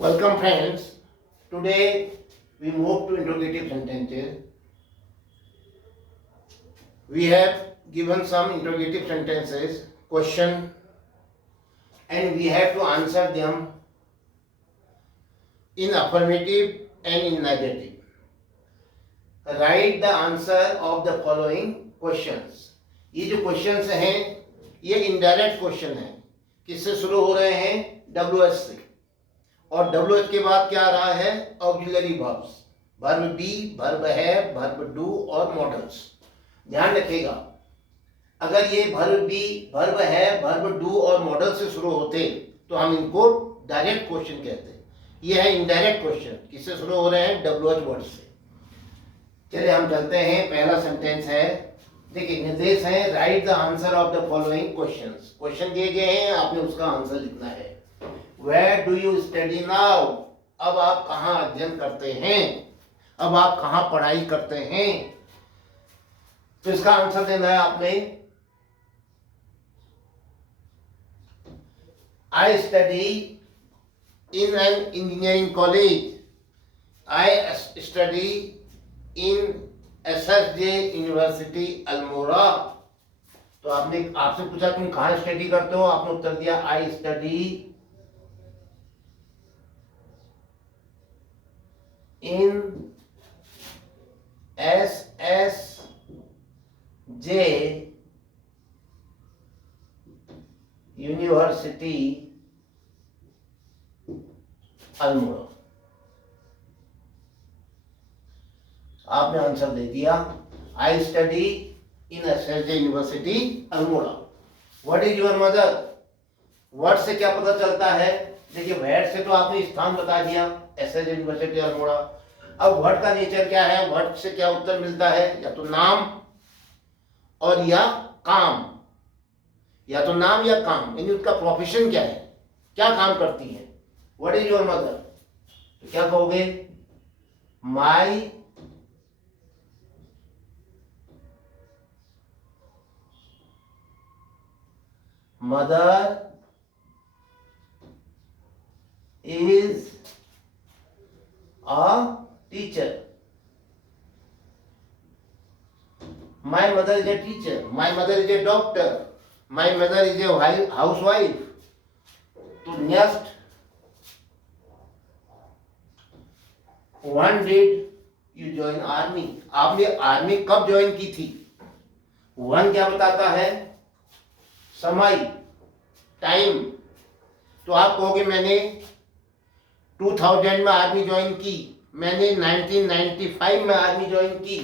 Welcome friends. Today we move to interrogative sentences. We have given some interrogative sentences, question, and we have to answer them in affirmative and in negative. Write the answer of the following questions. ये जो questions हैं ये indirect question है. किससे शुरू हो रहे हैं? WH से. और WH के बाद क्या आ रहा है? Auxiliary verbs. Verb B, verb है, वर्ब डू और मॉडल्स. ध्यान रखिएगा, अगर ये वर्ब बी, वर्ब है, वर्ब डू और मॉडल से शुरू होते तो हम इनको डायरेक्ट क्वेश्चन कहते हैं. ये है इनडायरेक्ट क्वेश्चन. किससे शुरू हो रहे हैं? WH वर्ड से. चलिए हम चलते हैं. पहला सेंटेंस है, देखिए निर्देश है, right the answer of the following questions. Question दिए गए हैं, आपने उसका आंसर लिखना है. Where do you study now? अब आप कहाँ अध्ययन करते हैं? अब आप कहाँ पढ़ाई करते हैं? तो इसका आंसर देना है आपने. I study in an engineering college. I study in SSJ University Almora. तो आपसे पूछा तुम कहाँ स्टडी करते हो, आपने उत्तर दिया I study in SSJ University Almora. आपने आंसर दे दिया. I study in SSJ university Almora. What is your mother? Word से क्या पता चलता है? देखिए वर्ड से तो आपने स्थान बता दिया, एसएसजे यूनिवर्सिटी अल्मोड़ा. अब वर्ड का नेचर क्या है? वर्ड से क्या उत्तर मिलता है? या तो नाम और या काम. या तो नाम या काम, यानी उसका प्रोफेशन क्या है, क्या काम करती है. What is your mother? तो क्या कहोगे? My mother is a teacher. My mother is a teacher. My mother is a doctor. My mother is a housewife. तो next, when did you join army? आपने आर्मी कब join की थी? One क्या बताता है? समय, टाइम. तो आप कहोगे मैंने 2000 में आर्मी ज्वाइन की, मैंने 1995 में आर्मी ज्वाइन की.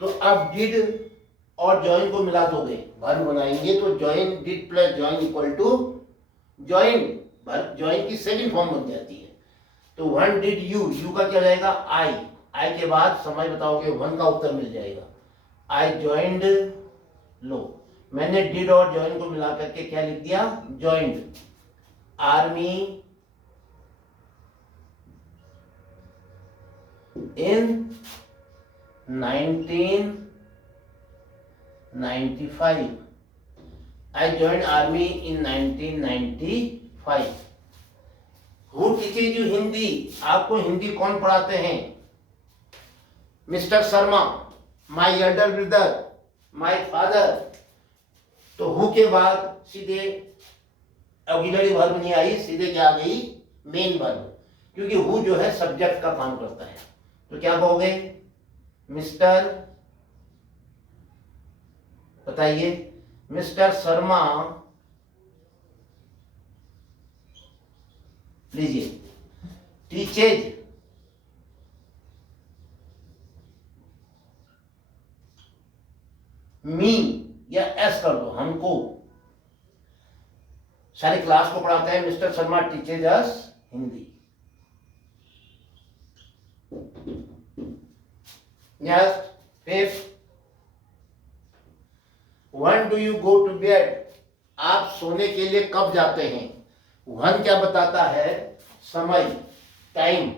तो अब डिड और ज्वाइन को मिला दोगे, वर्ब बनाएंगे तो join, did plus join equal to join. Join की सेकंड फॉर्म बन जाती है. तो वन डिड यू, यू का क्या जाएगा? आई. आई के बाद समय बताओगे, वन का उत्तर मिल जाएगा. आई ज्वाइंड लो. मैंने डिड और ज्वाइन को मिला करके क्या लिख दिया? Joined army in 1995. I joined army in 1995. Who teaches you Hindi? आपको हिंदी कौन पढ़ाते हैं? Mister Sharma. My elder brother, my father. तो हु के बाद सीधे ऑक्सिलरी वर्ब नहीं आई, सीधे क्या आ गई? Main verb. क्योंकि हु जो है सब्जेक्ट का काम करता है. तो क्या कहोगे? मिस्टर, बताइए, मिस्टर शर्मा लीजिए टीचेज मी, या एस कर दो, हमको. सारी क्लास को पढ़ाते हैं. Mister Sharma teaches us Hindi. Next, fifth, when do you go to bed? आप सोने के लिए कब जाते हैं? वन क्या बताता है? समय, टाइम.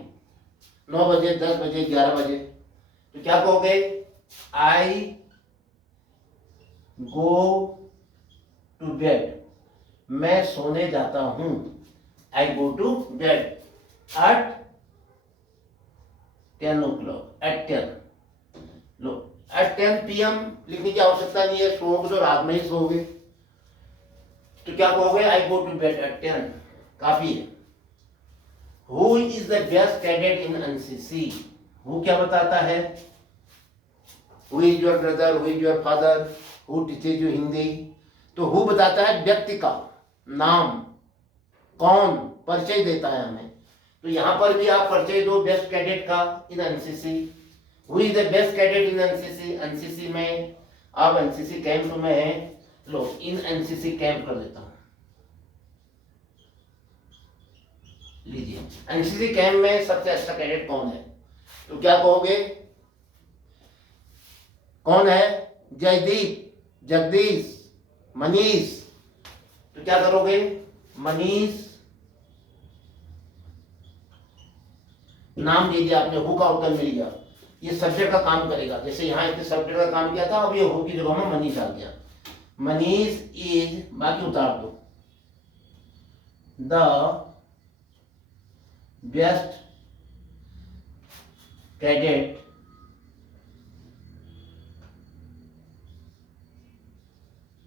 9 बजे, 10 बजे, 11 बजे. तो क्या कहोगे? I go to bed. मैं सोने जाता हूं. I go to bed. at 10 o'clock, at 10. लो, at 10 PM लिखने की आवश्यकता नहीं है, सोओगे तो रात में ही सोओगे, तो क्या कहोगे? I go to bed at 10, काफी है। Who is the best cadet in NCC? Who क्या बताता है? Who is your brother? Who is your father? Who teaches you Hindi? तो who बताता है व्यक्ति का नाम, कौन, परिचय देता है हमें। तो यहाँ पर भी आप परिचय दो बेस्ट कैडेट का in NCC. Who is the best cadet in NCC? NCC में आप एनसीसी कैंप में हैं, लो इन एनसीसी कैंप कर देता हूं, लीजिए एनसीसी कैंप में सबसे अच्छा कैडेट कौन है? तो क्या कहोगे? कौन है? जयदीप, जगदीश, मनीष। तो क्या करोगे? मनीष नाम दे दिया आपने, हु का उत्तर मिल गया। ये सब्जेक्ट का काम करेगा, जैसे यहाँ इसने सब्जेक्ट का काम किया था, अब ये हु की जगह में मनीष आ गया। मनीष इज, बाकी उतार दो, the best cadet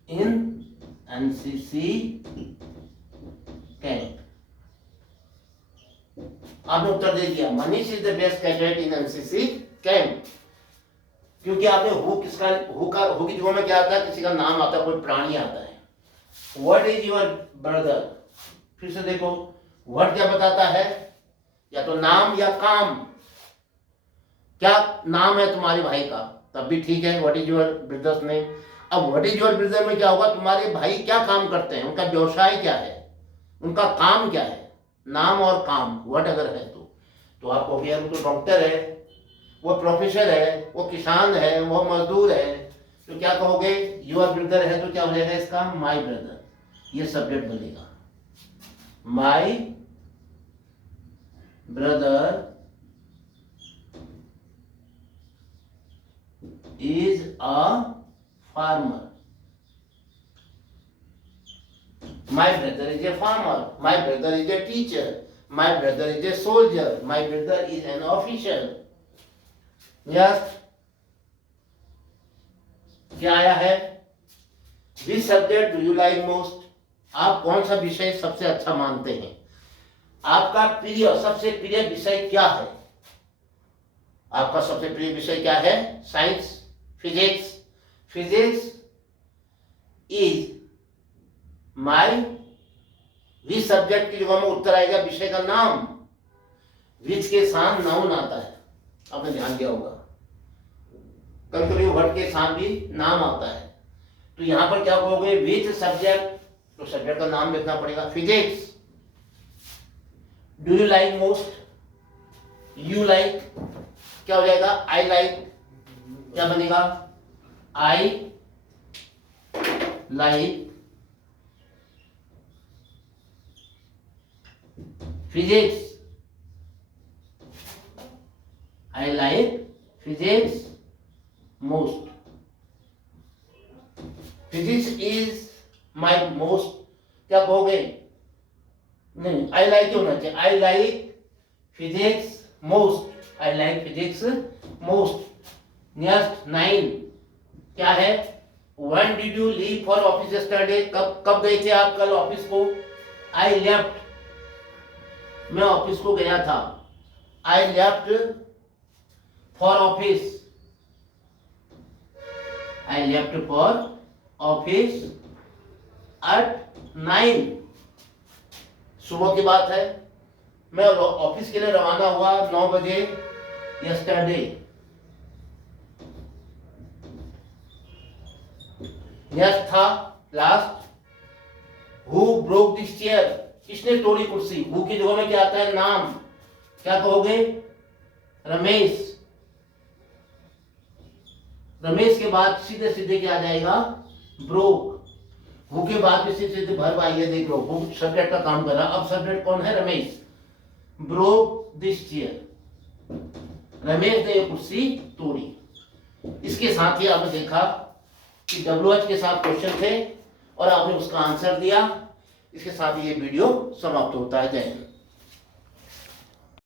in NCC camp. आपने उत्तर दे दिया, Manish is the best cadet in NCC camp. क्योंकि आपने हु किसका, हु की जगह में क्या आता है? किसी का नाम आता है, कोई प्राणी आता है। What is your brother? फिर से देखो, व्हाट क्या बताता है? या तो नाम या काम। क्या नाम है तुम्हारे भाई का? तब भी ठीक है, what is your brother's name. अब व्हाट इज योर ब्रदर में क्या होगा? तुम्हारे भाई क्या काम करते हैं, उनका व्यवसाय क्या है, उनका काम क्या है। नाम और काम, व्हाट अगर है तो आप कहोगे वो तो डॉक्टर है, वो प्रोफेसर है, वो किसान है, वो मजदूर है। तो क्या कहोगे? योर ब्रदर है तो क्या हो जाएगा इसका? My brother. ये सब्जेक्ट बनेगा, my brother is a farmer. My brother is a farmer. My brother is a teacher. My brother is a soldier. My brother is an official. Yes. क्या आया है? Which subject do you like most? आप कौन सा विषय सबसे अच्छा मानते हैं? आपका प्रिय, सबसे प्रिय विषय क्या है? आपका सबसे प्रिय विषय क्या है? Science, physics. Physics is my, which subject की जगह में उत्तर आएगा विषय का नाम। विच के साथ नाउन आता है, आपने ध्यान दिया होगा। कभी कभी वर्ड के साथ भी नाम आता है। तो यहां पर क्या कहोगे? विच सब्जेक्ट, तो सब्जेक्ट का नाम लिखना पड़ेगा। Physics. Do you like most? You like क्या हो जाएगा? I like. क्या बनेगा? I like physics. I like physics most. Physics is my most, क्या कहोगे? नहीं, आई लाइक ही होना चाहिए। I like physics most. I like physics most. Next 9 क्या है? When did you leave for office yesterday? कब गए थे आप कल ऑफिस को? I left, मैं ऑफिस को गया था। I left for office. I left for office at 9. सुबह की बात है, मैं ऑफिस के लिए रवाना हुआ 9 बजे yesterday. नेक्स्ट था last, who broke this chair? किसने तोड़ी कुर्सी? हु की जगह में क्या आता है? नाम। क्या कहोगे? रमेश। रमेश के बाद सीधे सीधे क्या आ जाएगा? ब्रोक। हु के बाद भी सीधे सीधे भर आइए, देख लो हु सब्जेक्ट का काम कर रहा। अब सब्जेक्ट कौन है? Ramesh. Broke this chair, Ramesh ने ये कुर्सी तोड़ी। इसके साथ ही आपने देखा कि WH के साथ क्वेश्चन थे और आपने उसका आंसर दिया। इसके साथ ये वीडियो समाप्त होता है। जय हिंद।